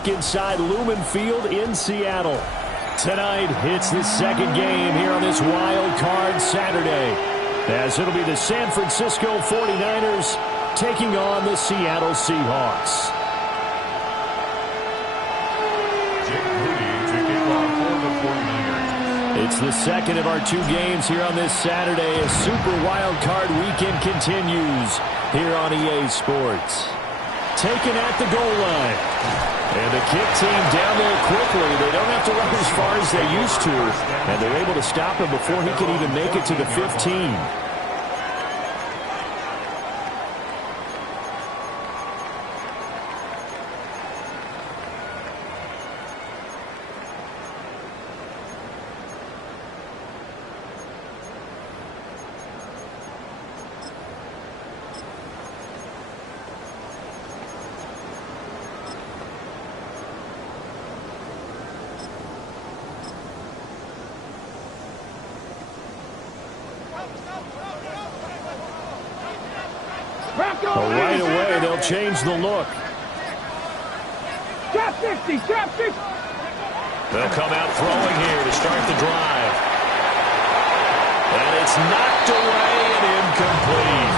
look inside Lumen Field in Seattle. Tonight, it's the second game here on this wild card Saturday, as it'll be the San Francisco 49ers taking on the Seattle Seahawks. It's the second of our 2 games here on this Saturday as Super Wild Card Weekend continues here on EA Sports. Taken at the goal line. And the kick team down there quickly. They don't have to run as far as they used to. And they're able to stop him before he can even make it to the 15. Well, right away, they'll change the look. Drop 60, drop 60. They'll come out throwing here to start the drive. And it's knocked away and incomplete.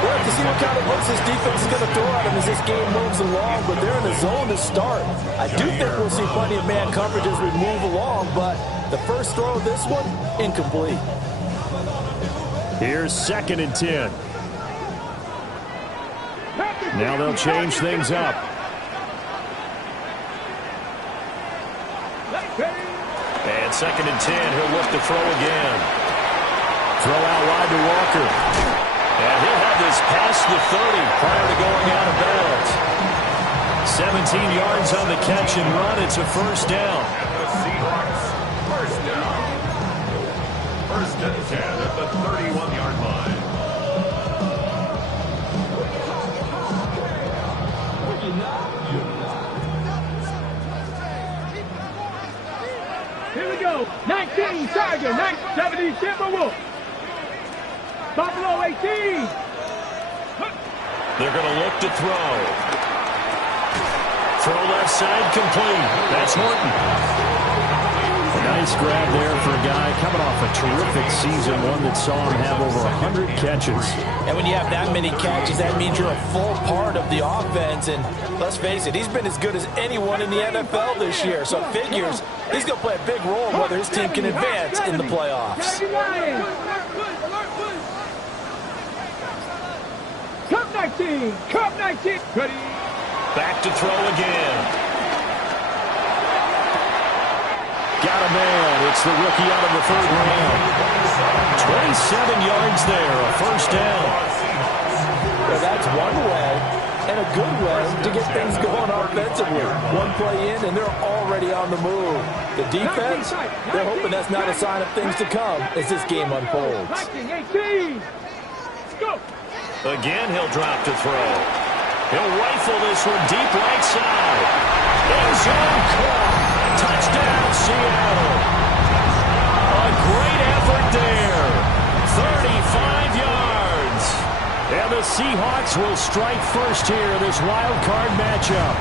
We'll have to see what kind of looks this defense is going to throw at him as this game moves along, but they're in the zone to start. I do think we'll see plenty of man coverage as we move along, but the first throw of this one, incomplete. Here's 2nd and 10. Now they'll change things up. And 2nd and 10, he'll look to throw again. Throw out wide to Walker. And he'll have this past the 30 prior to going out of bounds. 17 yards on the catch and run. It's a first down. The Seahawks, first down. 1st and 10 at the 31-yard line. Here we go. 19, Tiger. 70, Timberwolf. Buffalo 18. They're going to look to throw. Throw left side complete. That's Horton. A nice grab there for a guy coming off a terrific season, one that saw him have over 100 catches. And when you have that many catches, that means you're a full part of the offense. And let's face it, he's been as good as anyone in the NFL this year. So it figures he's going to play a big role in whether his team can advance in the playoffs. Cup 19. Cup 19. Ready. Back to throw again. Got a man. It's the rookie out of the 3rd round. 27 yards there, a first down. Well, that's one way, and a good way to get things going offensively. One play in, and they're already on the move. The defense, they're hoping that's not a sign of things to come as this game unfolds. 18. Go. Again, he'll drop to throw. He'll rifle this one deep right side. End zone caught. Touchdown, Seattle. A great effort there. 35 yards. And the Seahawks will strike first here in this wild card matchup.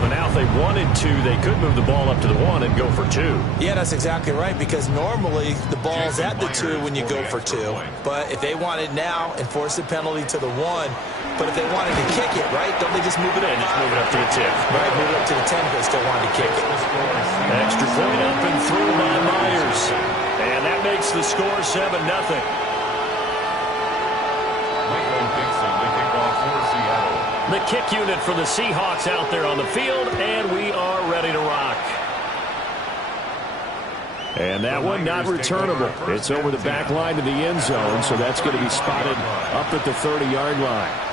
But now if they wanted to, they could move the ball up to the 1 and go for 2. Yeah, that's exactly right, because normally the ball's at the 2 when you go for 2. But if they want it now, enforce the penalty to the 1. But if they wanted to kick it, right, don't they just move it in? Just move it up to the 10. Right, move it up to the 10 if they still wanted to kick it. Extra point up and through by Myers. And that makes the score 7-0. The kick unit for the Seahawks out there on the field, and we are ready to rock. And that one not returnable. It's over the back line to the end zone, so that's going to be spotted up at the 30-yard line.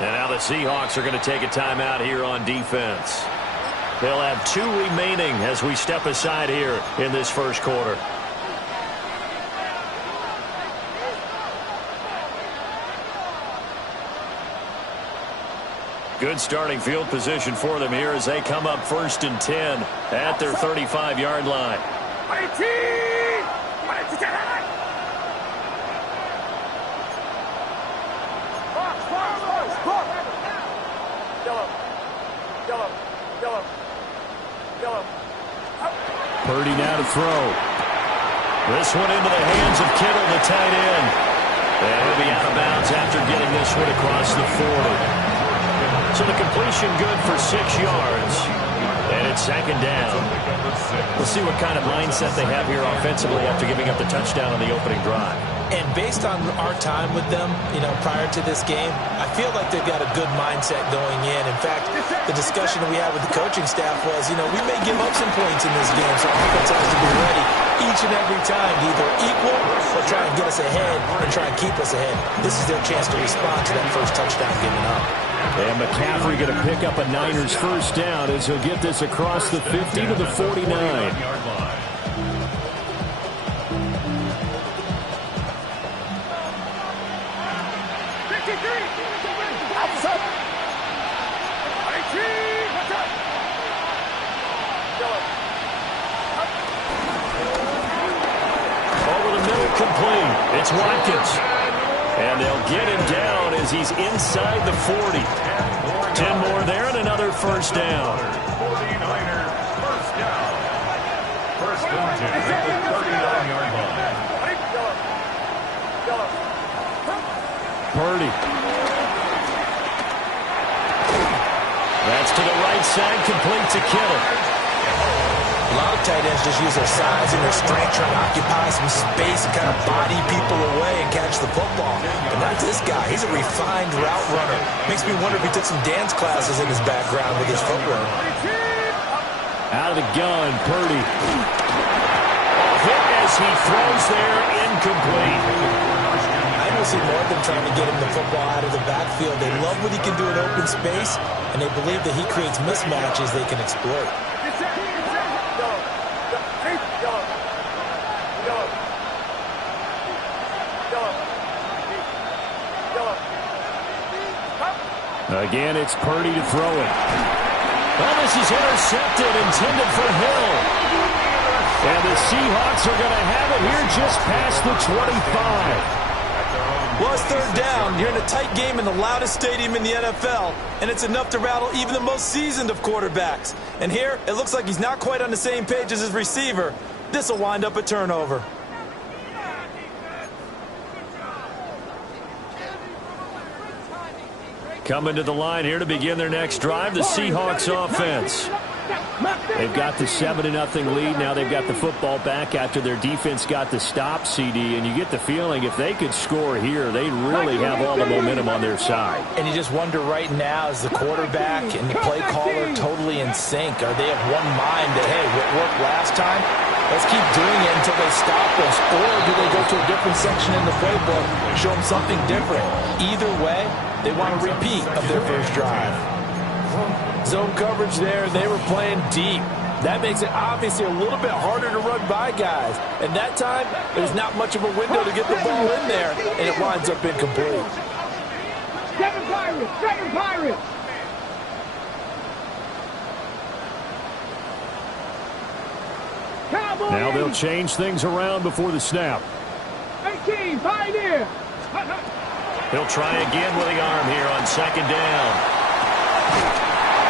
And now the Seahawks are going to take a timeout here on defense. They'll have 2 remaining as we step aside here in this first quarter. Good starting field position for them here as they come up 1st and 10 at their 35-yard line. Purdy now to throw. This one into the hands of Kittle, the tight end. And he'll be out of bounds after getting this one across the 40. So the completion good for 6 yards. And it's 2nd down. We'll see what kind of mindset they have here offensively after giving up the touchdown on the opening drive. And based on our time with them, prior to this game, I feel like they've got a good mindset going in. In fact, the discussion that we had with the coaching staff was, we may give up some points in this game, so our offense has to be ready each and every time to either equal or try and get us ahead and try and keep us ahead. This is their chance to respond to that first touchdown given up. And McCaffrey going to pick up a Niners first down as he'll get this across the 50 to the 49. Over the middle, complete. It's Watkins. And they'll get him down as he's inside the 40. 10 more there and another first down. 49er first down. First and 10 at the 39-yard line. Purdy. That's to the right side, complete to Kittle. A lot of tight ends just use their size and their strength, trying to occupy some space and kind of body people away and catch the football. But not this guy. He's a refined route runner. Makes me wonder if he took some dance classes in his background with his footwork. Out of the gun, Purdy. Hit as he throws there, incomplete. I don't see more of them trying to get him the football out of the backfield. They love what he can do in open space, and they believe that he creates mismatches they can exploit. Again, it's Purdy to throw it. Well, this is intercepted, intended for Hill. And the Seahawks are going to have it here just past the 25. Well, it's 3rd down. You're in a tight game in the loudest stadium in the NFL, and it's enough to rattle even the most seasoned of quarterbacks. And here, it looks like he's not quite on the same page as his receiver. This will wind up a turnover. Coming to the line here to begin their next drive, the Seahawks offense. They've got the 7-0 lead. Now they've got the football back after their defense got the stop, CD. And you get the feeling if they could score here, they really have all the momentum on their side. And you just wonder right now, is the quarterback and the play caller totally in sync? Are they of one mind that, hey, what worked last time, let's keep doing it until they stop us? Or do they go to a different section in the playbook and show them something different? Either way, they want a repeat of their first drive. Zone coverage there. They were playing deep. That makes it obviously a little bit harder to run by guys. And that time, there's not much of a window to get the ball in there, and it winds up incomplete. 7 Pirates! 7 Pirates! Cowboys! Now they'll change things around before the snap. 18, Pioneer! He'll try again with the arm here on 2nd down.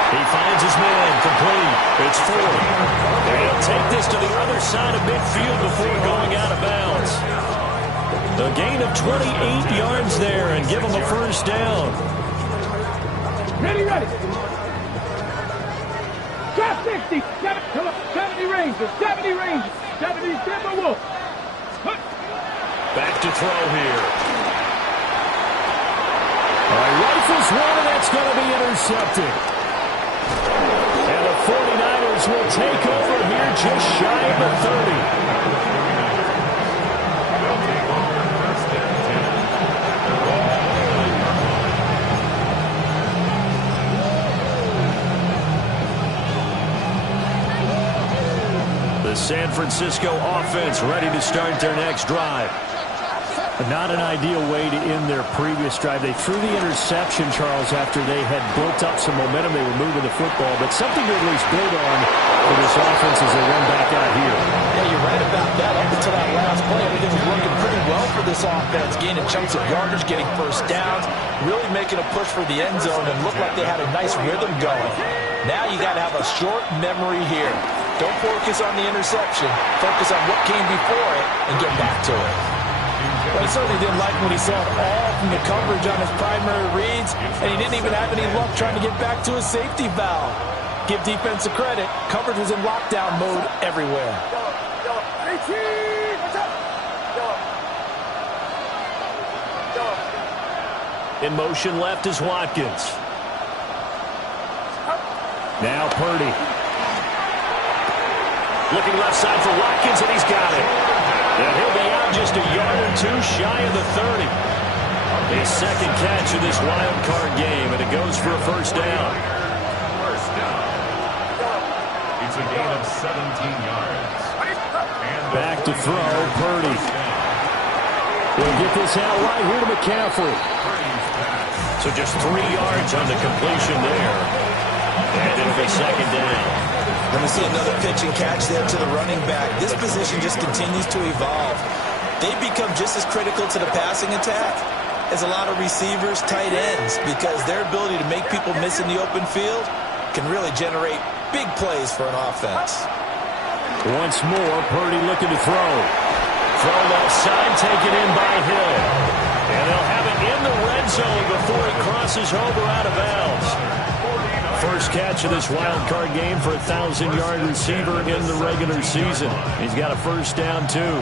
He finds his man, complete. It's 4. And he'll take this to the other side of midfield before going out of bounds. A gain of 28 yards there and give him a first down. Ready, ready. Drop 60. 70 Rangers. 70 Rangers. 70 Timberwolves. Back to throw here. All right, rifles one, and that's going to be intercepted. And the 49ers will take over here just shy of the 30. The San Francisco offense ready to start their next drive. Not an ideal way to end their previous drive. They threw the interception, Charles, after they had built up some momentum. They were moving the football, but something to at least build on for this offense as they run back out here. Yeah, you're right about that. Up until that last play, everything was working pretty well for this offense, gaining chunks of yardage, getting first downs, really making a push for the end zone, and looked like they had a nice rhythm going. Now you got to have a short memory here. Don't focus on the interception. Focus on what came before it and get back to it. Well, he certainly didn't like when he saw it all from the coverage on his primary reads, and he didn't even have any luck trying to get back to his safety valve. Give defense a credit. Coverage was in lockdown mode everywhere. In motion left is Watkins. Now Purdy. Looking left side for Watkins, and he's got it. And he'll be out just a yard or two shy of the 30. His second catch of this wild card game, and it goes for a first down. First down. It's a gain of 17 yards. Back to throw, Purdy. We'll get this out right here to McCaffrey. So just 3 yards on the completion there. And it'll be second down. And we see another pitch and catch there to the running back. This position just continues to evolve. They become just as critical to the passing attack as a lot of receivers, tight ends, because their ability to make people miss in the open field can really generate big plays for an offense. Once more, Purdy looking to throw. Throw left side, taken in by Hill. And they'll have it in the red zone before it crosses over out of bounds. First catch of this wild card game for a 1,000-yard receiver in the regular season. He's got a first down, too.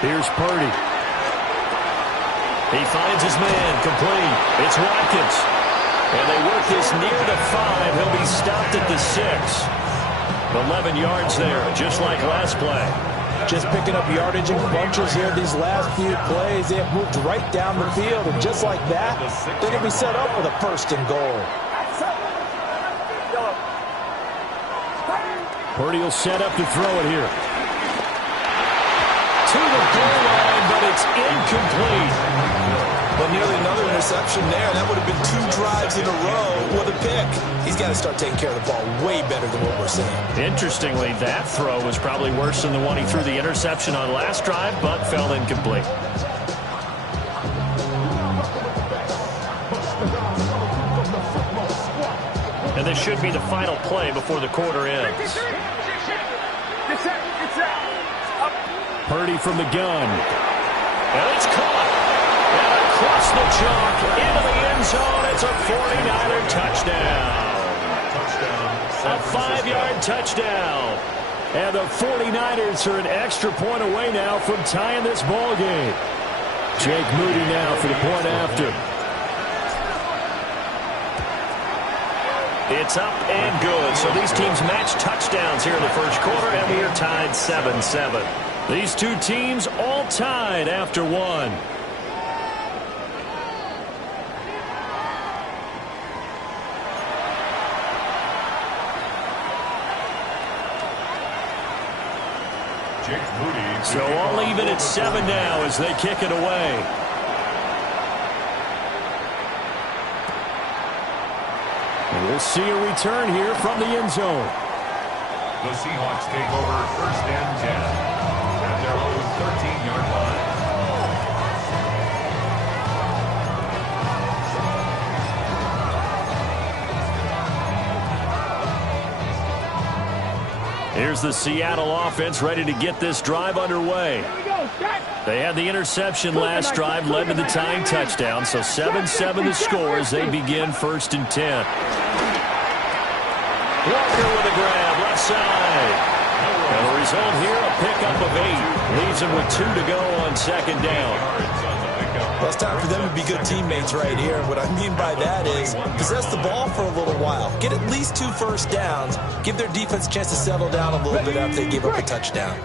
Here's Purdy. He finds his man, complete. It's Watkins. And they work this near the 5. He'll be stopped at the 6. 11 yards there, just like last play. Just picking up yardage in bunches here these last few plays. They have moved right down the field, and just like that, they're going to be set up with a first and goal. Purdy will set up to throw it here. To the goal line, but it's incomplete. But nearly another interception there. That would have been 2 drives in a row with a pick. He's got to start taking care of the ball way better than what we're seeing. Interestingly, that throw was probably worse than the one he threw the interception on last drive, but fell incomplete. And this should be the final play before the quarter ends. Purdy from the gun. And it's caught. And across the chalk, into the end zone. It's a 49er touchdown. A 5-yard touchdown. And the 49ers are an extra point away now from tying this ball game. Jake Moody now for the point after. It's up and good. So these teams match touchdowns here in the first quarter, and we are tied 7-7. These two teams all tied after one. So all even at 7 now as they kick it away. And we'll see a return here from the end zone. The Seahawks take over first and 10 at their own 13-yard line. Here's the Seattle offense ready to get this drive underway. They had the interception last drive, led to the tying touchdown, so 7-7 the score as they begin first and 10. Walker with a grab, left side. And the result here, a pickup of 8. Leaves him with 2 to go on second down. Well, it's time for them to be good teammates right here. And what I mean by that is possess the ball for a little while. Get at least 2 first downs. Give their defense a chance to settle down a little bit after they give up a touchdown.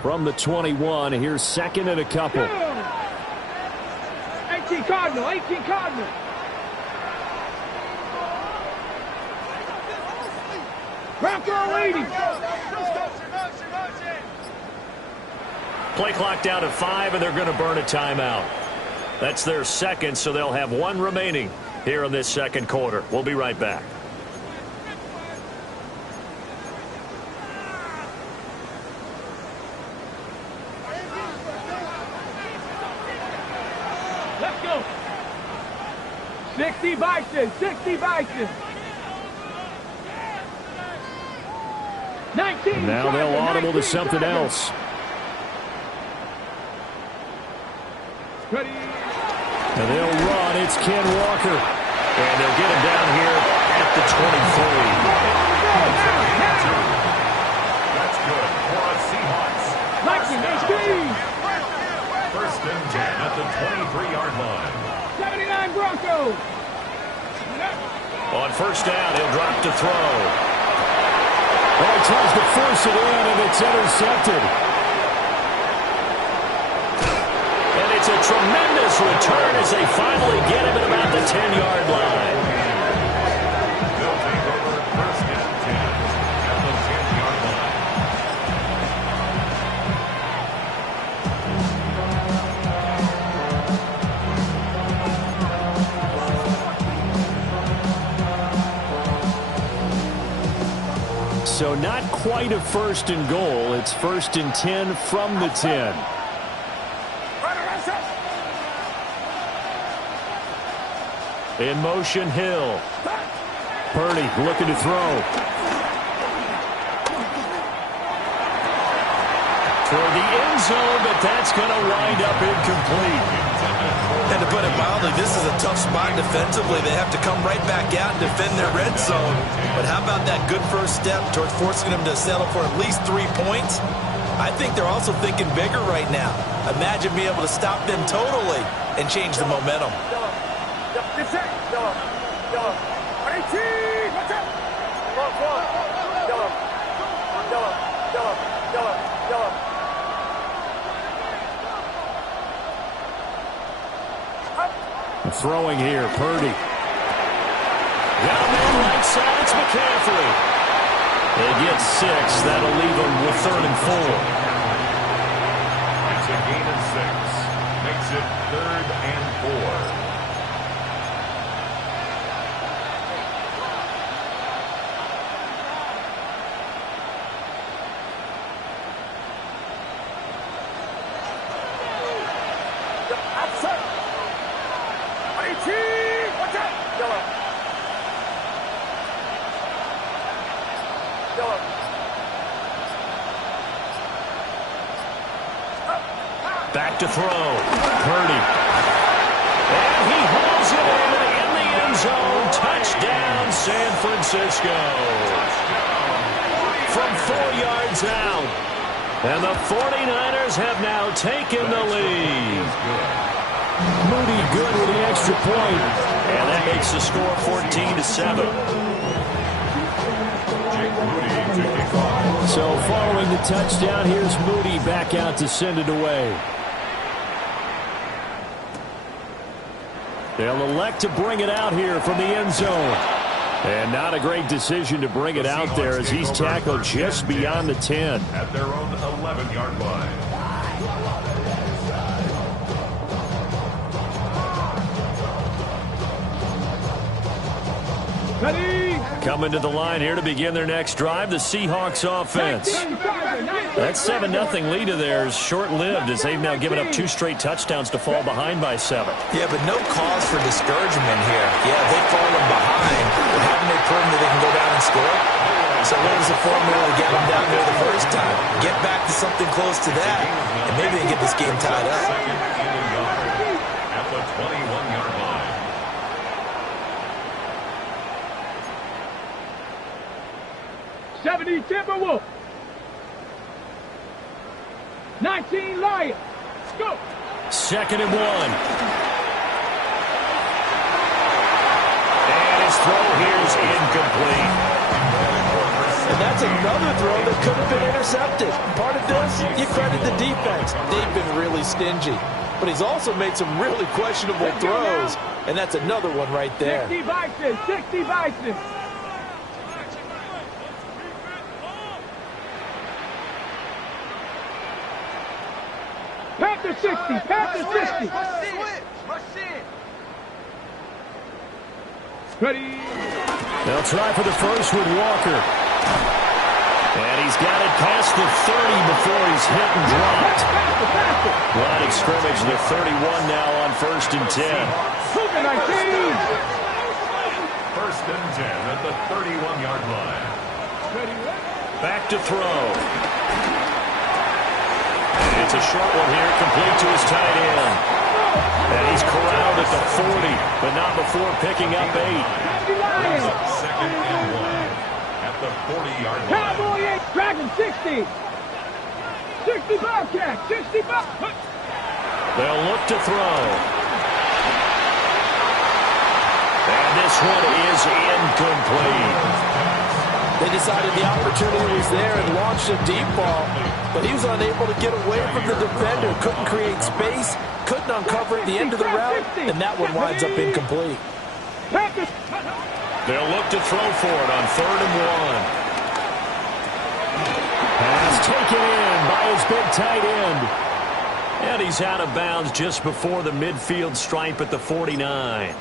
From the 21, here's second and a couple. 18 Cardinal, 18 Cardinal. Bronco 80. Play clock down to 5, and they're going to burn a timeout. That's their second, so they'll have one remaining here in this second quarter. We'll be right back. Let's go. 60 Bison, 60 Bison. 19. Now they'll audible to something else. Ready. And they'll run. It's Ken Walker. And they'll get him down here at the 23. That's good for a Seahawks. 19, 18. First and 10 at the 23-yard line. 79 Broncos. On first down, he'll drop to throw. Oh, he tries to force it in, and it's intercepted. And it's a tremendous return as they finally get him at about the 10-yard line. They'll take over first and 10 at the 10-yard line. So not quite a first and goal. It's first and 10 from the 10. In motion, Hill. Purdy looking to throw. Toward the end zone, but that's going to wind up incomplete. And to put it mildly, this is a tough spot defensively. They have to come right back out and defend their red zone. But how about that good first step towards forcing them to settle for at least 3 points? I think they're also thinking bigger right now. Imagine being able to stop them totally and change the momentum. Throwing here, Purdy. Down there, right side, it's McCaffrey. They get 6. That'll leave them with 3rd and 4. It's a gain of 6. Makes it 3rd and 4. Back to throw. Purdy. And he hauls it in the end zone. Touchdown, San Francisco. From 4 yards out. And the 49ers have now taken the lead. Moody good with the extra point. And that makes the score 14-7. So following the touchdown, here's Moody back out to send it away. They'll elect to bring it out here from the end zone. And not a great decision to bring it out there as he's tackled just beyond the 10. At their own 11-yard line. Ready. Coming to the line here to begin their next drive, the Seahawks offense. That 7-0 lead of theirs short-lived as they've now given up 2 straight touchdowns to fall behind by 7. Yeah, but no cause for discouragement here. Yeah, they've fallen behind, but haven't they proven that they can go down and score? So what was the formula to get them down there the first time? Get back to something close to that, and maybe they can get this game tied up. Second and a yard at the 21-yard line. 70 Timberwolves. 19 Lions. Let's go. 2nd and 1. And his throw here's incomplete. And that's another throw that could have been intercepted. Part of this, you credit the defense. They've been really stingy. But he's also made some really questionable throws. And that's another one right there. 60 Bison. 60 Bison. Panther 60. Panther 60. Ready. They'll try for the first with Walker. And he's got it past the 30 before he's hit and dropped. Line of scrimmage, the 31 now on 1st and 10. First and 10 at the 31-yard line. Back to throw. It's a short one here, complete to his tight end. And he's corralled at the 40, but not before picking up 8. Second and 1 at the 40-yard line. Cowboy 8, Dragon 60. 60 Bobcat, 60 Bobcat. They'll look to throw. And this one is incomplete. They decided the opportunity was there and launched a deep ball, but he was unable to get away from the defender, couldn't create space, couldn't uncover at the end of the route, and that one winds up incomplete. They'll look to throw for it on 3rd and 1. Pass taken in by his big tight end. And he's out of bounds just before the midfield stripe at the 49.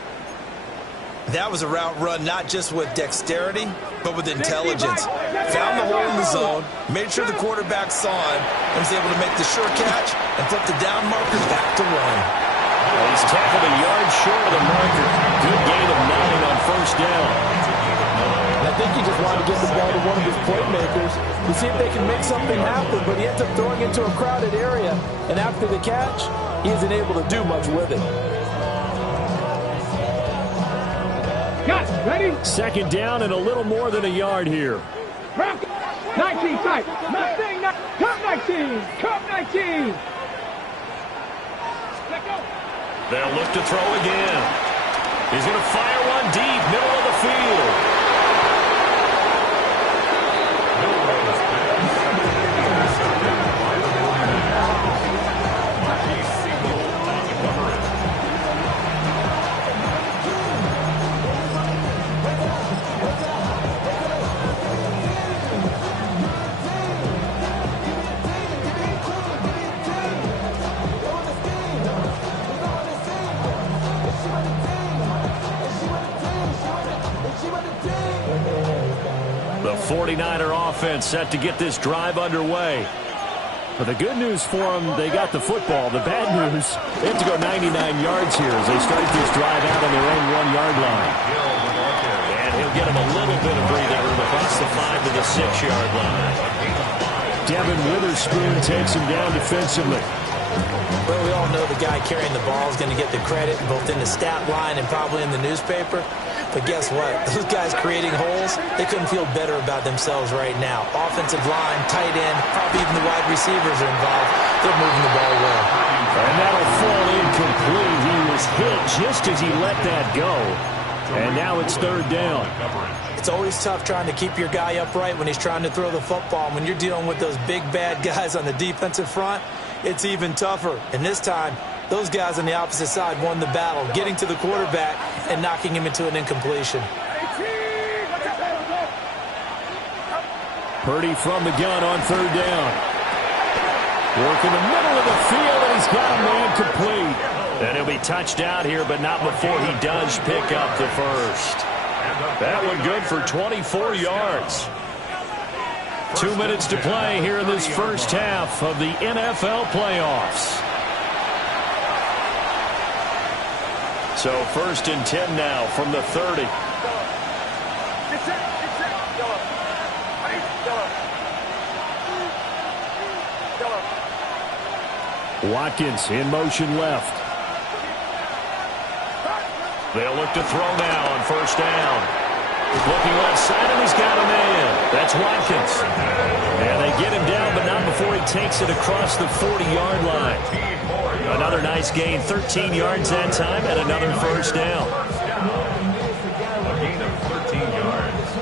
That was a route run not just with dexterity, but with intelligence. Found the hole in the zone, made sure the quarterback saw him, and was able to make the sure catch and flip the down marker back to 1. Well, he's tackled a yard short of the marker. Good gain of 9 on 1st down. I think he just wanted to get the ball to one of his playmakers to see if they can make something happen, but he ends up throwing into a crowded area, and after the catch, he isn't able to do much with it. Ready? 2nd down and a little more than a yard here. 19 tight. Mustang, come 19. Come 19. Let go. They'll look to throw again. He's going to fire one deep, middle of the field. The 49er offense set to get this drive underway. But the good news for them, they got the football. The bad news, they have to go 99 yards here as they start this drive out on their own 1-yard line. And he'll get them a little bit of breathing room across the 5 to the 6-yard line. Devin Witherspoon takes him down defensively. Well, we all know the guy carrying the ball is going to get the credit both in the stat line and probably in the newspaper. But guess what? Those guys creating holes, they couldn't feel better about themselves right now. Offensive line, tight end, probably even the wide receivers are involved. They're moving the ball well. And that'll fall incomplete. He was hit just as he let that go. And now it's 3rd down. It's always tough trying to keep your guy upright when he's trying to throw the football. When you're dealing with those big, bad guys on the defensive front, it's even tougher. And this time, those guys on the opposite side won the battle, getting to the quarterback and knocking him into an incompletion. Purdy from the gun on 3rd down. Working the middle of the field, and he's got a man complete. And he'll be touched out here, but not before he does pick up the first. That one good for 24 yards. 2 minutes to play here in this first half of the NFL playoffs. So 1st and 10 now from the 30. Watkins in motion left. They'll look to throw now on 1st down. Looking left side, and he's got a man. That's Watkins. And they get him down, but not before he takes it across the 40-yard line. Another nice gain, 13 yards that time, and another 1st down. A gain of 13 yards.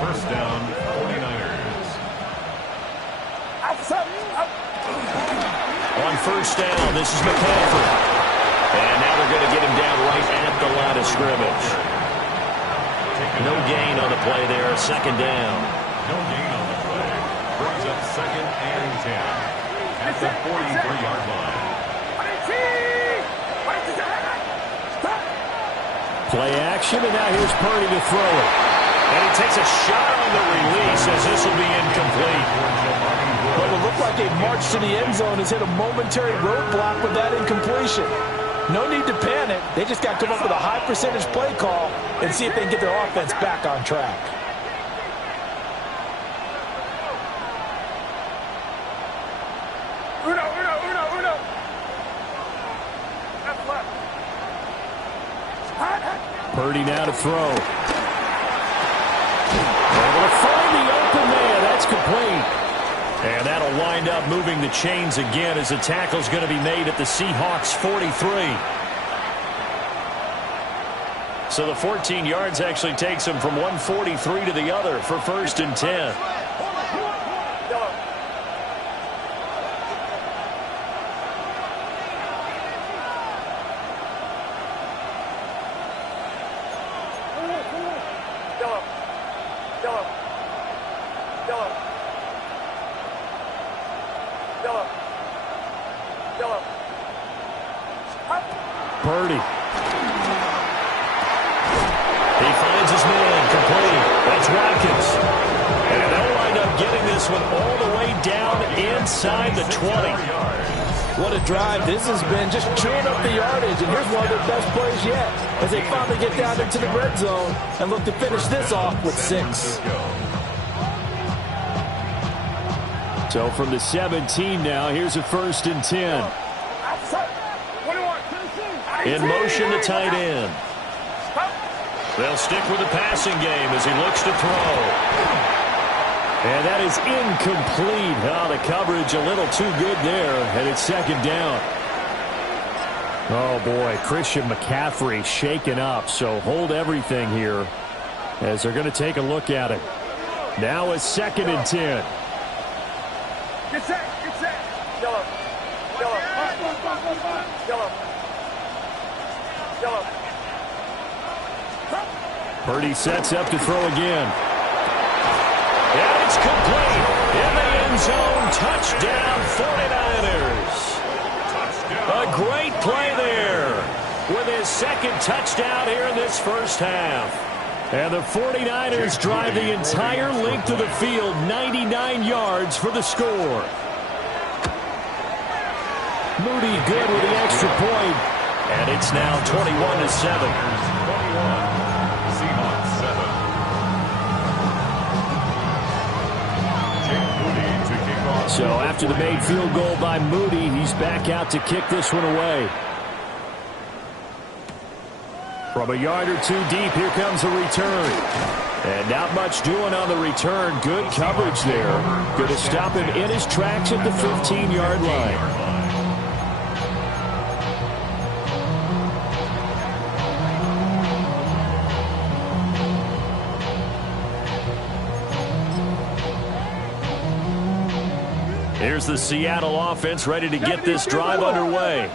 1st down, 49ers. On 1st down, this is McCaffrey. And now they're going to get him down right at the line of scrimmage. No gain on the play there, 2nd down. No gain on the play. Brings up 2nd and 10 at the 43-yard line. Play action, and now here's Purdy to throw it. And he takes a shot on the release as this will be incomplete. Well, it looked like a march to the end zone has hit a momentary roadblock with that incompletion. No need to panic. They just got to come up with a high percentage play call and see if they can get their offense back on track. Uno. Left. Purdy now to throw. Able to find the open man. That's complete. And that'll wind up moving the chains again as the tackle's going to be made at the Seahawks 43. So the 14 yards actually takes him from 143 to the other for 1st and 10. Purdy. He finds his man, complete. That's Watkins. And they'll wind up getting this one all the way down inside the 20. What a drive this has been, just chewing up the yardage. And here's one of their best plays yet as they finally get down into the red zone and look to finish this off with 6. So from the 17 now, here's a 1st and 10. In motion, the tight end. They'll stick with the passing game as he looks to throw. And that is incomplete. Oh, the coverage a little too good there, and it's 2nd down. Oh, boy, Christian McCaffrey shaken up, so hold everything here as they're going to take a look at it. Now it's 2nd and 10. Get set. Yellow. Purdy sets up to throw again. And it's complete. In the end zone. Touchdown, 49ers. A great play there with his 2nd touchdown here in this first half. And the 49ers drive the entire length of the field, 99 yards for the score. Moody good with the extra point. And it's now 21-7. So after the made field goal by Moody, he's back out to kick this one away. From a yard or two deep, here comes a return. And not much doing on the return. Good coverage there. Going to stop him in his tracks at the 15-yard line. Here's the Seattle offense ready to get this drive underway.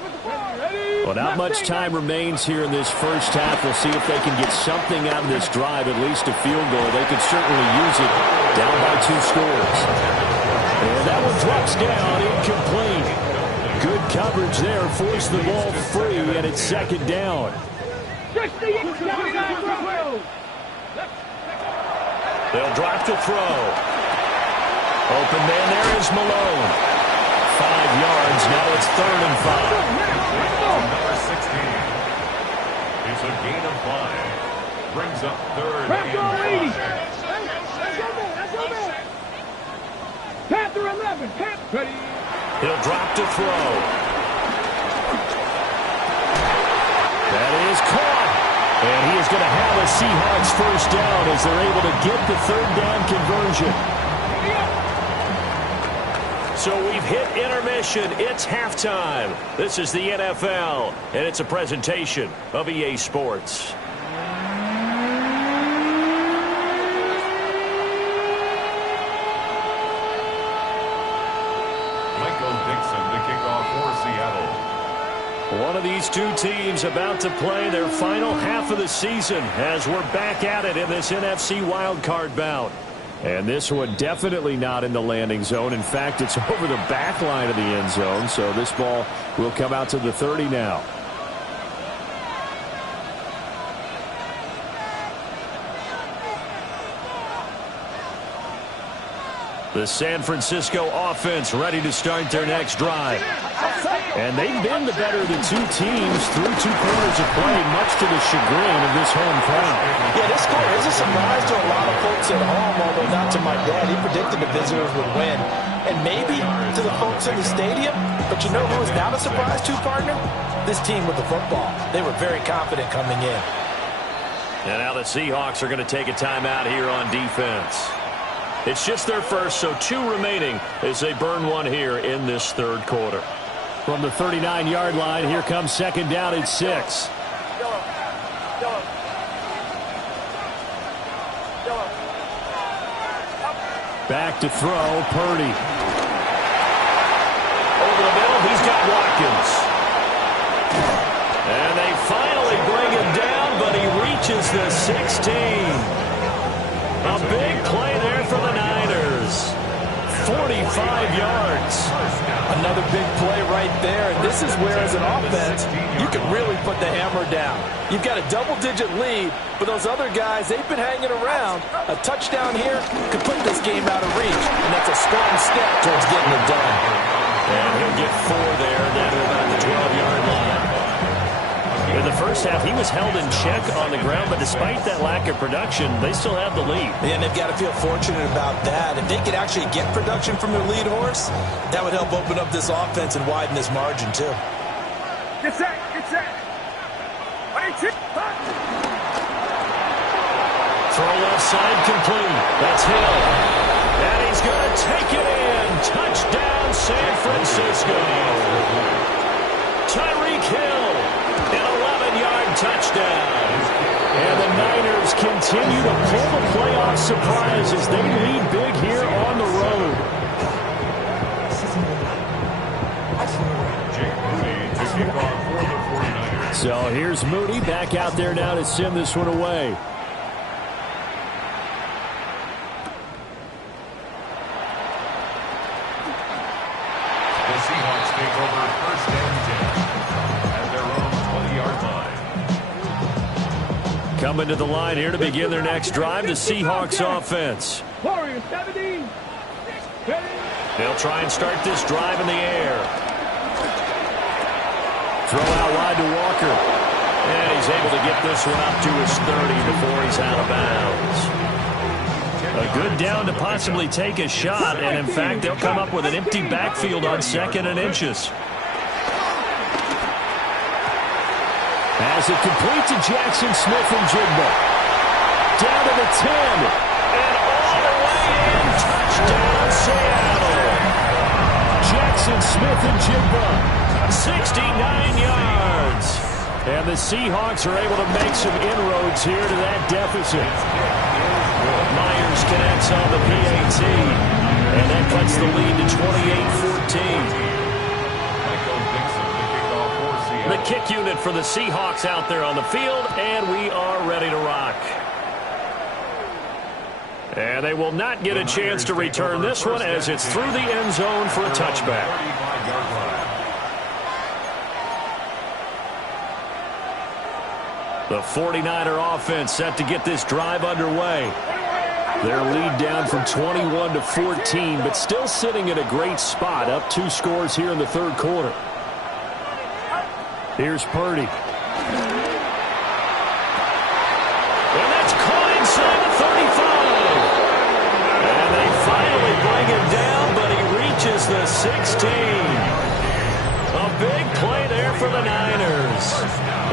Well, not much time remains here in this first half. We'll see if they can get something out of this drive, at least a field goal. They could certainly use it down by 2 scores. And that one drops down, incomplete. Good coverage there, forced the ball free, and it's 2nd down. They'll drop to throw. Open man there is Malone. 5 yards, now it's 3rd and 5. Number 16. It's a gain of 5. Brings up 3rd and 5. Panther 11. He'll drop to throw. That is caught. And he is going to have a Seahawks 1st down as they're able to get the 3rd down conversion. So we've hit intermission. It's halftime. This is the NFL, and it's a presentation of EA Sports. Michael Dixon to kick off for Seattle. One of these two teams about to play their final half of the season as we're back at it in this NFC wildcard bout. And this one definitely not in the landing zone. In fact, it's over the back line of the end zone. So this ball will come out to the 30 now. The San Francisco offense ready to start their next drive. And they've been the better of the two teams through 2 quarters of play, much to the chagrin of this home crowd. Yeah, this score is a surprise to a lot of folks at home, although not to my dad. He predicted the visitors would win. And maybe to the folks in the stadium. But you know who is not a surprise to, partner? This team with the football. They were very confident coming in. And now the Seahawks are going to take a timeout here on defense. It's just their first, so 2 remaining as they burn one here in this third quarter. From the 39-yard line, here comes second down and 6. Back to throw, Purdy. Over the middle, he's got Watkins. And they finally bring him down, but he reaches the 16. A big play there for the Niners. 45 yards. Another big play right there. And this is where, as an offense, you can really put the hammer down. You've got a double-digit lead, but those other guys, they've been hanging around. A touchdown here could put this game out of reach, and that's a strong step towards getting it done. And he'll get 4 there, down to about the 12-yard line. In the first half, he was held in check on the ground, but despite that lack of production, they still have the lead. And they've got to feel fortunate about that. If they could actually get production from their lead horse, that would help open up this offense and widen this margin, too. Get set, get set. Throw left side complete. That's Hill. And he's going to take it in. Touchdown, San Francisco. Tyreek Hill. An 11-yard touchdown. And the Niners continue to pull the playoff surprise as they lead big here on the road. So here's Moody back out there now to send this one away. The Seahawks take over first and 10 at their own 20-yard line. Coming to the line here to begin their next drive, the Seahawks offense. Warriors 17. They'll try and start this drive in the air. Throw out wide to Walker. And he's able to get this one up to his 30 before he's out of bounds. A good down to possibly take a shot, and in fact, they'll come up with an empty backfield on 2nd and inches. As it complete to Jackson Smith and Jigba. Down to the 10. And all the way in. Touchdown, Seattle. Jackson Smith and Jigba. 69 yards. And the Seahawks are able to make some inroads here to that deficit. Myers connects on the PAT. And that cuts the lead to 28-14. The kick unit for the Seahawks out there on the field, and we are ready to rock. And they will not get a chance to return this one as it's through the end zone for a touchback. The 49er offense set to get this drive underway. Their lead down from 21 to 14, but still sitting at a great spot, up 2 scores here in the third quarter. Here's Purdy. And that's caught inside the 35. And they finally bring him down, but he reaches the 16. A big play there for the Niners.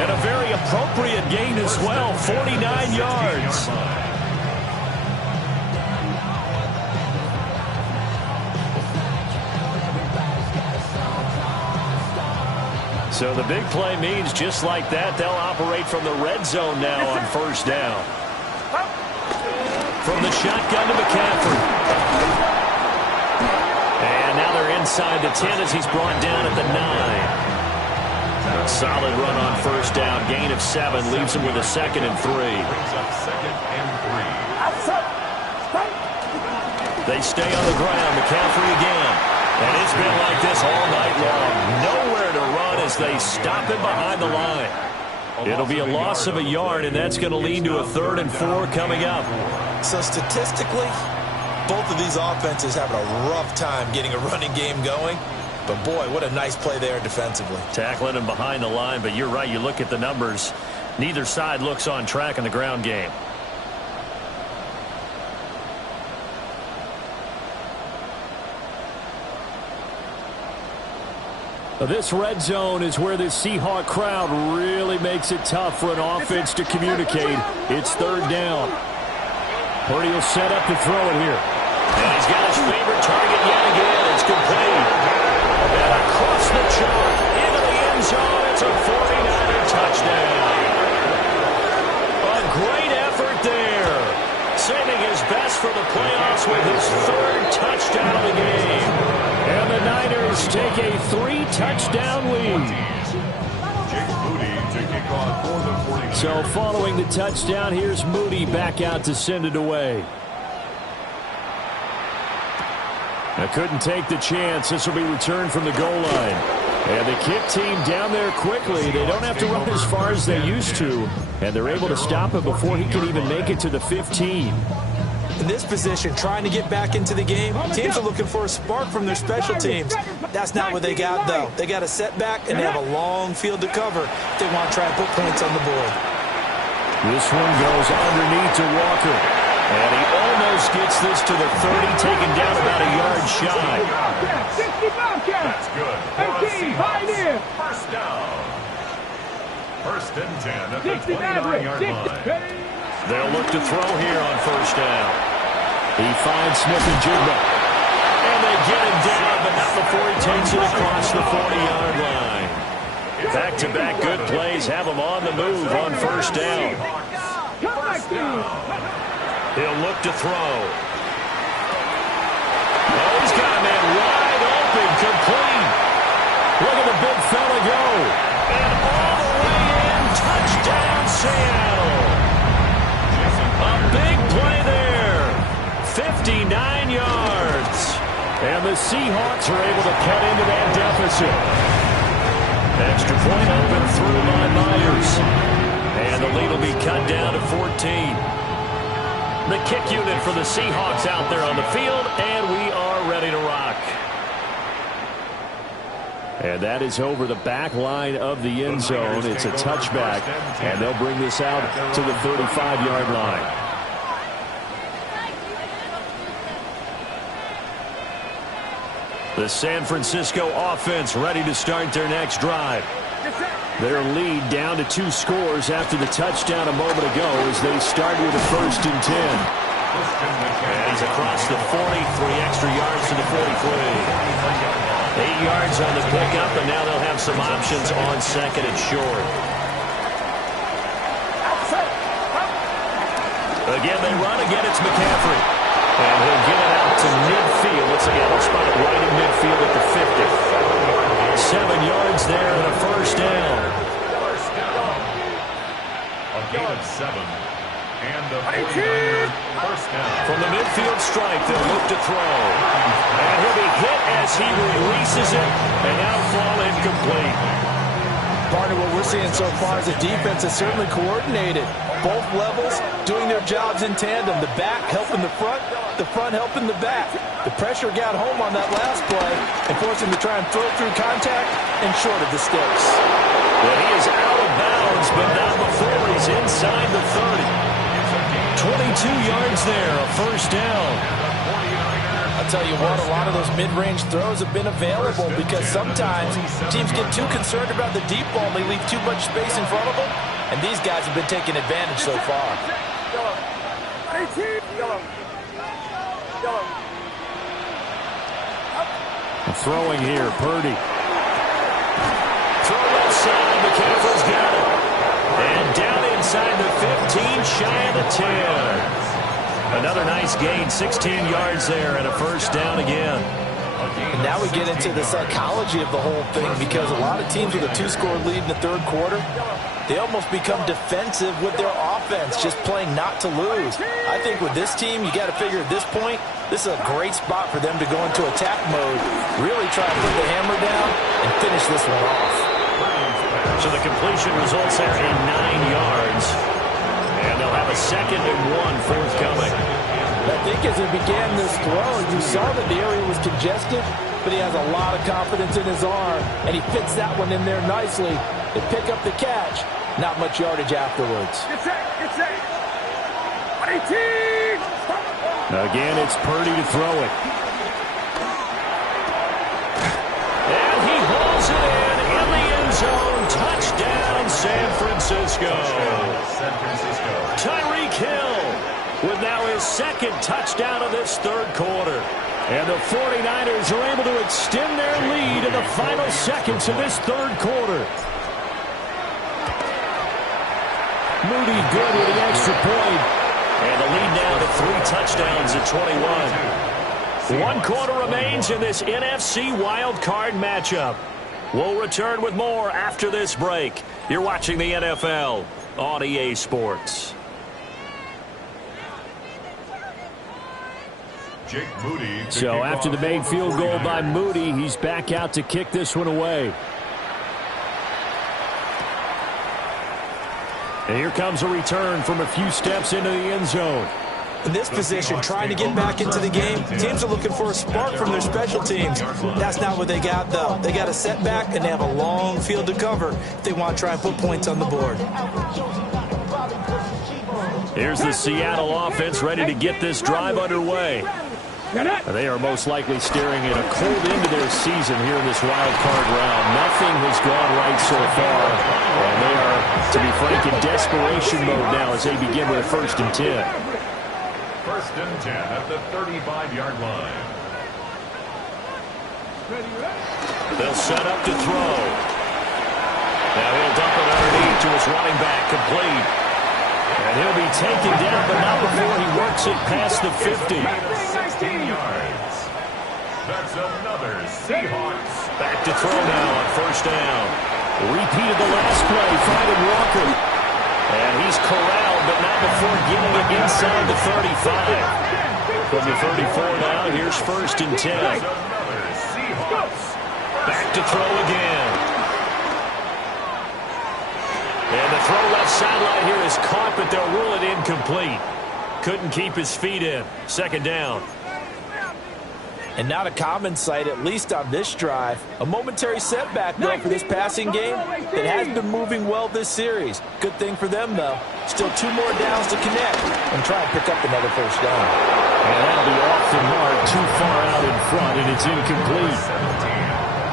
And a very appropriate gain as well, 49 yards. So the big play means just like that, they'll operate from the red zone now on first down. From the shotgun to McCaffrey. And now they're inside the 10 as he's brought down at the 9. A solid run on first down. Gain of 7 leaves him with a 2nd and 3. They stay on the ground. McCaffrey again. And it's been like this all night long. Nowhere to run as they stop him behind the line. It'll be a loss of a yard, and that's going to lead to a 3rd and 4 coming up. So statistically, Both of these offenses having a rough time getting a running game going. But, boy, what a nice play there defensively. Tackling him behind the line, but you're right. You look at the numbers. Neither side looks on track in the ground game. This red zone is where the Seahawk crowd really makes it tough for an offense to communicate. It's third down. Purdy will set up to throw it here. And he's got his favorite target yet again. It's complete. And across the chalk, into the end zone. It's a 49er touchdown. A great effort there. Saving his best for the playoffs with his third touchdown of the game. And the Niners take a 3-touchdown lead. So following the touchdown, here's Moody back out to send it away. I couldn't take the chance. This will be returned from the goal line. And the kick team down there quickly. They don't have to run as far as they used to. And they're able to stop him before he can even make it to the 15. In this position, trying to get back into the game, teams are looking for a spark from their special teams. That's not what they got, though. They got a setback, and they have a long field to cover if they want to try and put points on the board. This one goes underneath to Walker. And he almost gets this to the 30, taken down about a yard shy. That's good. 18, pioneer. First down. First and 10 at the 29-yard line. They'll look to throw here on first down. He finds Smith and Jigba. And they get him down, but not before he takes it across the 40-yard line. Back-to-back good plays have him on the move on first down. He'll look to throw. Oh, he's got a man wide open, complete. Look at the big fella go. And all the way in, touchdown Seattle. A big play there. 59 yards. And the Seahawks are able to cut into that deficit. Extra point up and through by Myers. And the lead will be cut down to 14. The kick unit for the Seahawks out there on the field, and we are ready to rock. And that is over the back line of the end zone. It's a touchback, and they'll bring this out to the 35-yard line. The San Francisco offense ready to start their next drive. Their lead down to 2 scores after the touchdown a moment ago as they start with a 1st and 10. And he's across the 40, 3 extra yards to the 43. 8 yards on the pickup, and now they'll have some options on second and short. Again, they run. Again, it's McCaffrey. And he'll get it out to midfield. Let's again, we'll spot it right in midfield at the 50. 7 yards there and a first down. A gain of 7. And a 49-yard first down. From the midfield stripe, they'll look to throw. And he'll be hit as he releases it, and now fall incomplete. Partner, what we're seeing so far is the defense is certainly coordinated. Both levels doing their jobs in tandem. The back helping the front helping the back. The pressure got home on that last play and forced him to try and throw through contact and short of the sticks. Well, he is out of bounds, but not before he's inside the 30. 22 yards there, a first down. I'll tell you what, a lot of those mid-range throws have been available because sometimes teams get too concerned about the deep ball and they leave too much space in front of them, and these guys have been taking advantage so far. Throwing here, Purdy. Throw left side, McCaffrey's got it. And down inside the 15, shy of the 10. Another nice gain, 16 yards there and a first down again. And now we get into the psychology of the whole thing because a lot of teams with a 2-score lead in the third quarter, they almost become defensive with their offense, just playing not to lose. I think with this team, you got to figure at this point, this is a great spot for them to go into attack mode, really try to put the hammer down and finish this one off. So the completion results there in 9 yards. And they'll have a 2nd and 1 forthcoming. I think as he began this throw, you saw that the area was congested, but he has a lot of confidence in his arm, and he fits that one in there nicely. They pick up the catch. Not much yardage afterwards. Again, it's Purdy to throw it. And he hauls it in the end zone. Touchdown, San Francisco. Tyreek Hill with now his second touchdown of this third quarter. And the 49ers are able to extend their lead in the final seconds of this third quarter. Moody good with the extra point. And the lead now to 3 touchdowns at 21. 1 quarter remains in this NFC wild card matchup. We'll return with more after this break. You're watching the NFL on EA Sports. Jake Moody. So after the made field goal by Moody, he's back out to kick this one away. And here comes a return from a few steps into the end zone. In this position, trying to get back into the game, teams are looking for a spark from their special teams. That's not what they got, though. They got a setback, and they have a long field to cover if they want to try and put points on the board. Here's the Seattle offense ready to get this drive underway. They are most likely staring at a cold end to their season here in this wild card round. Nothing has gone right so far. And they are, to be frank, in desperation mode now as they begin with a 1st and 10. 1st and 10 at the 35-yard line. They'll set up to throw. Now he'll dump it underneath to his running back, complete. And he'll be taken down, but not before he works it past the 50. 16 yards. That's another Seahawks. Back to throw now on 1st down. Repeated the last play, finding Walker. And he's corralled, but not before getting it inside the 35. From the 34 now, here's 1st and 10. Another Seahawks. Back to throw again. And the throw left sideline here is caught, but they'll rule it incomplete. Couldn't keep his feet in. 2nd down. And not a common sight, at least on this drive. A momentary setback, though, for this passing game that has been moving well this series. Good thing for them, though. Still 2 more downs to connect and try and pick up another 1st down. And that'll be off the mark, too far out in front, and it's incomplete.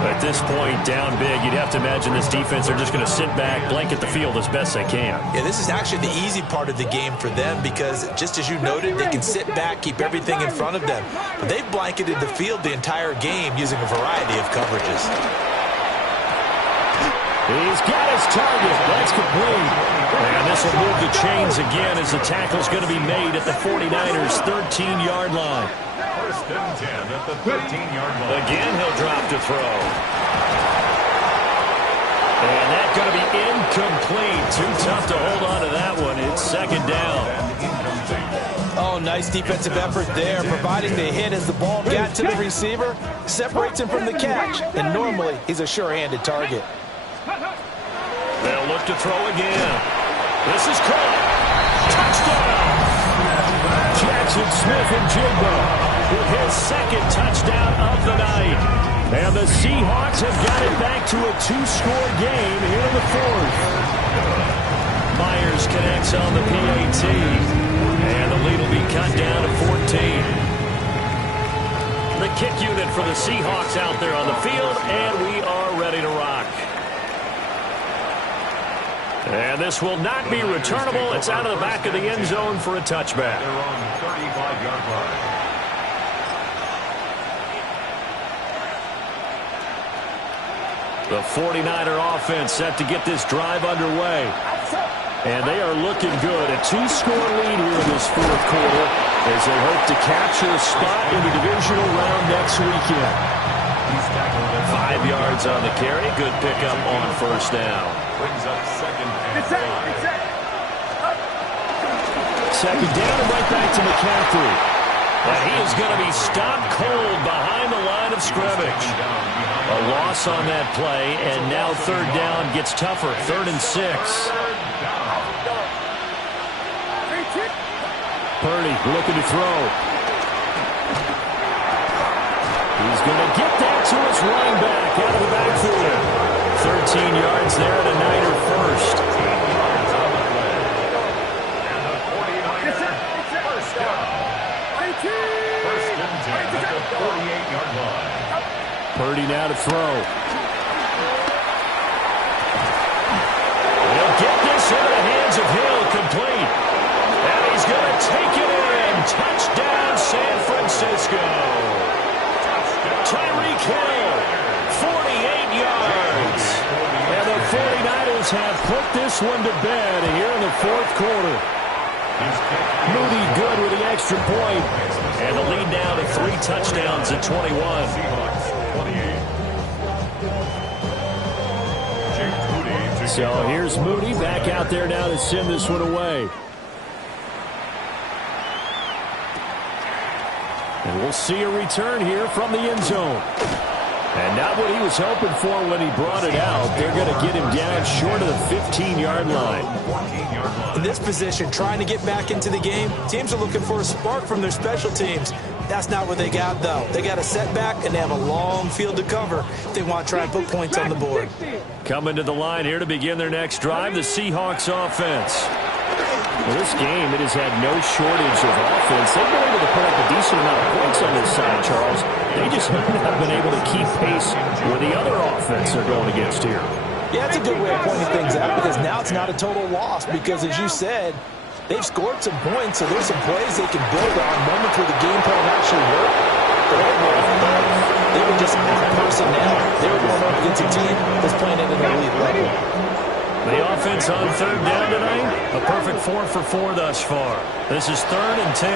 At this point, down big, you'd have to imagine this defense are just going to sit back, blanket the field as best they can. Yeah, this is actually the easy part of the game for them because, just as you noted, they can sit back, keep everything in front of them. But they've blanketed the field the entire game using a variety of coverages. He's got his target. That's complete. And this will move the chains again as the tackle's going to be made at the 49ers' 13-yard line. 1st and 10 at the 13-yard line. Again, he'll drop to throw. And that's going to be incomplete. Too tough to hold on to that one. It's 2nd down. Oh, nice defensive effort there, providing the hit as the ball got to the receiver, separates him from the catch, and normally he's a sure-handed target. They'll look to throw again. This is caught. Touchdown! Jackson Smith-Njigba with his 2nd touchdown of the night. And the Seahawks have got it back to a 2-score game here in the 4th. Myers connects on the PAT. And the lead will be cut down to 14. The kick unit for the Seahawks out there on the field, and we are ready to rock. And this will not be returnable. It's out of the back of the end zone for a touchback. They're on the 35-yard line. The 49er offense set to get this drive underway. And they are looking good. A 2-score lead here in this 4th quarter as they hope to capture a spot in the divisional round next weekend. 5 yards on the carry. Good pickup on 1st down. Brings up 2nd and 5. 2nd down and right back to McCaffrey. And he is going to be stopped cold behind the line of scrimmage. A loss on that play, and now 3rd down gets tougher. 3rd and 6. Purdy looking to throw. He's going to get that to his running back out of the backfield. 13 yards there and a Niner first. And the 49ers first down. First and 10 at the 48-yard line. Purdy now to throw. He'll get this into the hands of Hill, complete. And he's going to take it in. Touchdown, San Francisco. Tyreek Hill, 48 yards. And the 49ers have put this one to bed here in the fourth quarter. Moody good with the extra point. And the lead now to 3 touchdowns at 21. So here's Moody back out there now to send this one away. And we'll see a return here from the end zone. And not what he was hoping for when he brought it out. They're going to get him down short of the 15-yard line. In this position, trying to get back into the game, teams are looking for a spark from their special teams. That's not what they got, though. They got a setback, and they have a long field to cover if they want to try and put points on the board. Coming to the line here to begin their next drive, the Seahawks offense. Well, this game, it has had no shortage of offense. They've been able to put up a decent amount of points on this side, Charles. They just haven't been able to keep pace with the other offense they're going against here. Yeah, it's a good way of pointing things out because now it's not a total loss because, as you said, they've scored some points, so there's some plays they can build on, moments where the game plan actually worked. But overall, they were just out of personnel. They were going up against a team that's playing at an elite level. The offense on third down tonight, a perfect 4 for 4 thus far. This is 3rd and 10.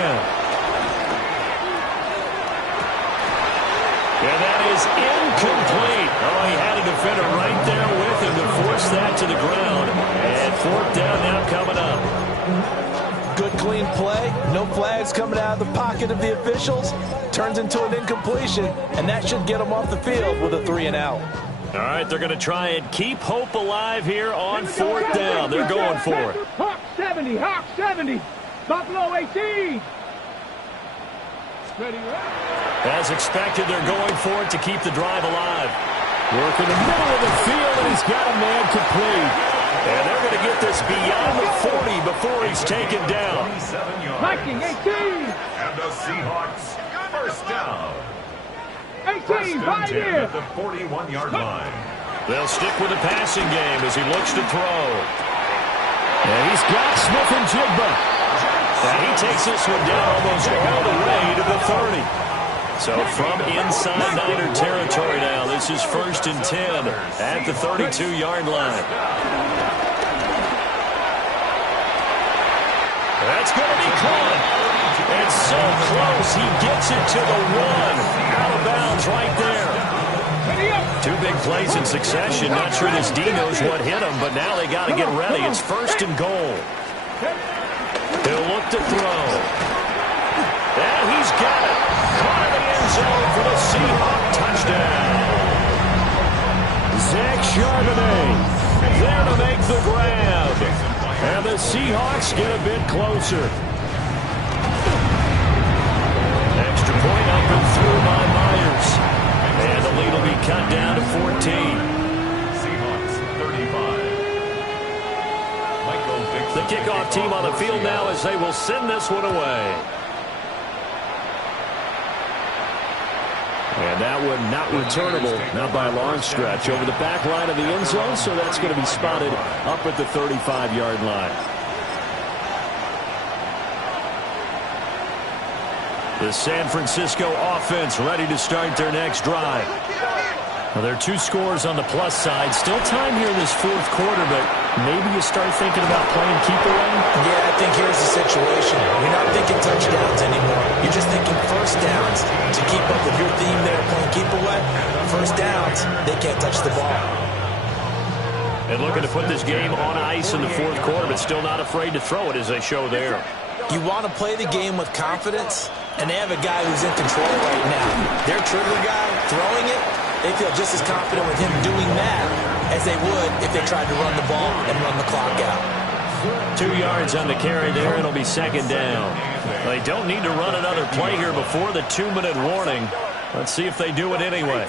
And that is incomplete. Oh, he had a defender right there with him to force that to the ground. And 4th down now coming up. Good, clean play. No flags coming out of the pocket of the officials. Turns into an incompletion, and that should get them off the field with a 3 and out. All right, they're going to try and keep hope alive here on 4th down. They're going for it. Hawk 70, Hawk 70, Buffalo 18. Ready, As expected, they're going for it to keep the drive alive. Work in the middle of the field, and he's got a man complete. And they're going to get this beyond the 40 before he's taken down. Viking 18. And the Seahawks first down. 18, right here. At the 41-yard line. They'll stick with the passing game as he looks to throw. And he's got Smith and Jigba. And he takes this one down almost all the way to the 30. So from inside Niner territory now, this is 1st and 10 at the 32-yard line. That's going to be caught. It's so close. He gets it to the 1. Out of bounds right there. 2 big plays in succession. Not sure this D knows what hit him, but now they got to get ready. It's 1st and goal. He'll look to throw. And he's got it. Caught in the end zone for the Seahawk touchdown. Zach Charbonnet there to make the grab. And the Seahawks get a bit closer. Extra point up and through by Myers. And the lead will be cut down to 14. Seahawks 35. The kickoff team on the field now as they will send this one away. And that one not returnable, not by a long stretch, over the back line of the end zone, so that's going to be spotted up at the 35-yard line. The San Francisco offense ready to start their next drive. Well, there are 2 scores on the plus side. Still time here in this 4th quarter, but maybe you start thinking about playing keep away? Yeah, I think here's the situation. You're not thinking touchdowns anymore. You're just thinking first downs. To keep up with your theme there, playing keep away, first downs, they can't touch the ball. And looking to put this game on ice in the 4th quarter, but still not afraid to throw it as they show there. You want to play the game with confidence, and they have a guy who's in control right now. Their trigger guy throwing it, they feel just as confident with him doing that as they would if they tried to run the ball and run the clock out. 2 yards on the carry there. It'll be 2nd down. They don't need to run another play here before the 2-minute warning. Let's see if they do it anyway.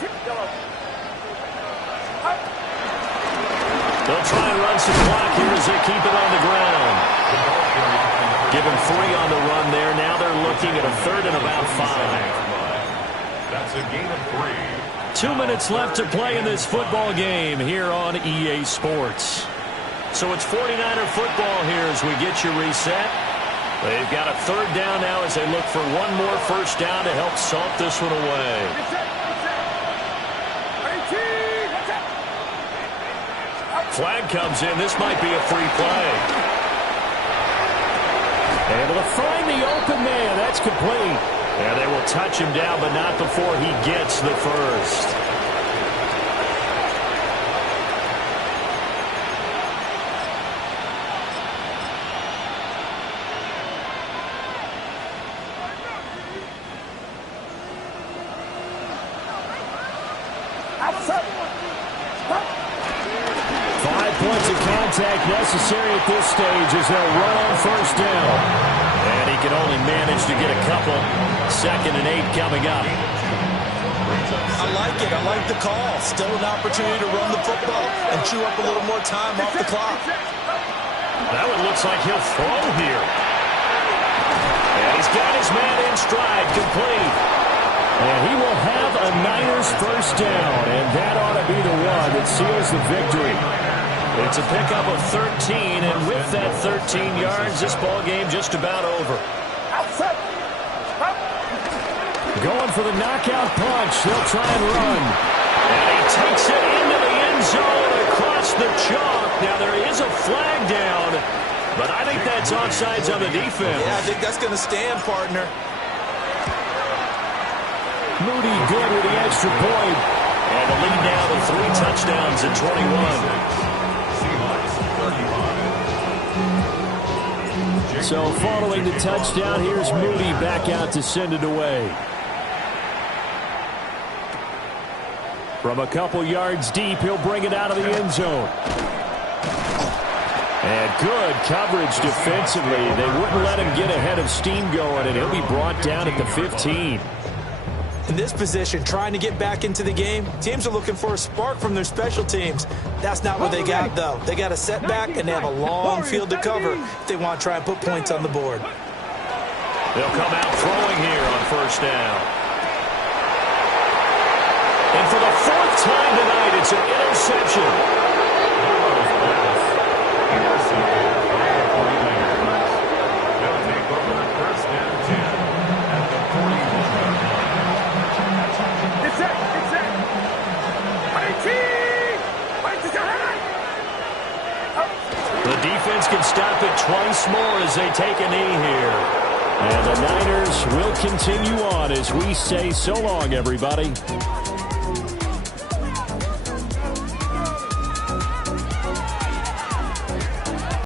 They'll try and run some clock here as they keep it on the ground. Give him 3 on the run there. Now they're looking at a 3rd and about 5. That's a gain of 3. 2 minutes left to play in this football game here on EA Sports. So it's 49er football here as we get you reset. They've got a 3rd down now as they look for one more first down to help salt this one away. Flag comes in. This might be a free play. Able to find the open man. That's complete. And they will touch him down, but not before he gets the first. Necessary at this stage as they'll run on first down. And he can only manage to get a couple. 2nd and 8 coming up. I like it. I like the call. Still an opportunity to run the football and chew up a little more time off the clock. That one looks like he'll throw here. And he's got his man in stride, complete. And he will have a Niners first down, and that ought to be the one that seals the victory. It's a pickup of 13, and with that 13 yards, this ball game just about over. Going for the knockout punch. They'll try and run. And he takes it into the end zone across the chalk. Now, there is a flag down, but I think that's offsides on the defense. Yeah, I think that's going to stand, partner. Moody good with the extra point. And the lead now to 3 touchdowns at 21. So following the touchdown, here's Moody back out to send it away. From a couple yards deep, he'll bring it out of the end zone. And good coverage defensively. They wouldn't let him get ahead of steam going, and he'll be brought down at the 15. In this position, trying to get back into the game, teams are looking for a spark from their special teams. That's not what they got, though. They got a setback, and they have a long field to cover if they want to try and put points on the board. They'll come out throwing here on first down. And for the 4th time tonight, it's an interception. The defense can stop it twice more as they take a knee here. And the Niners will continue on as we say so long, everybody.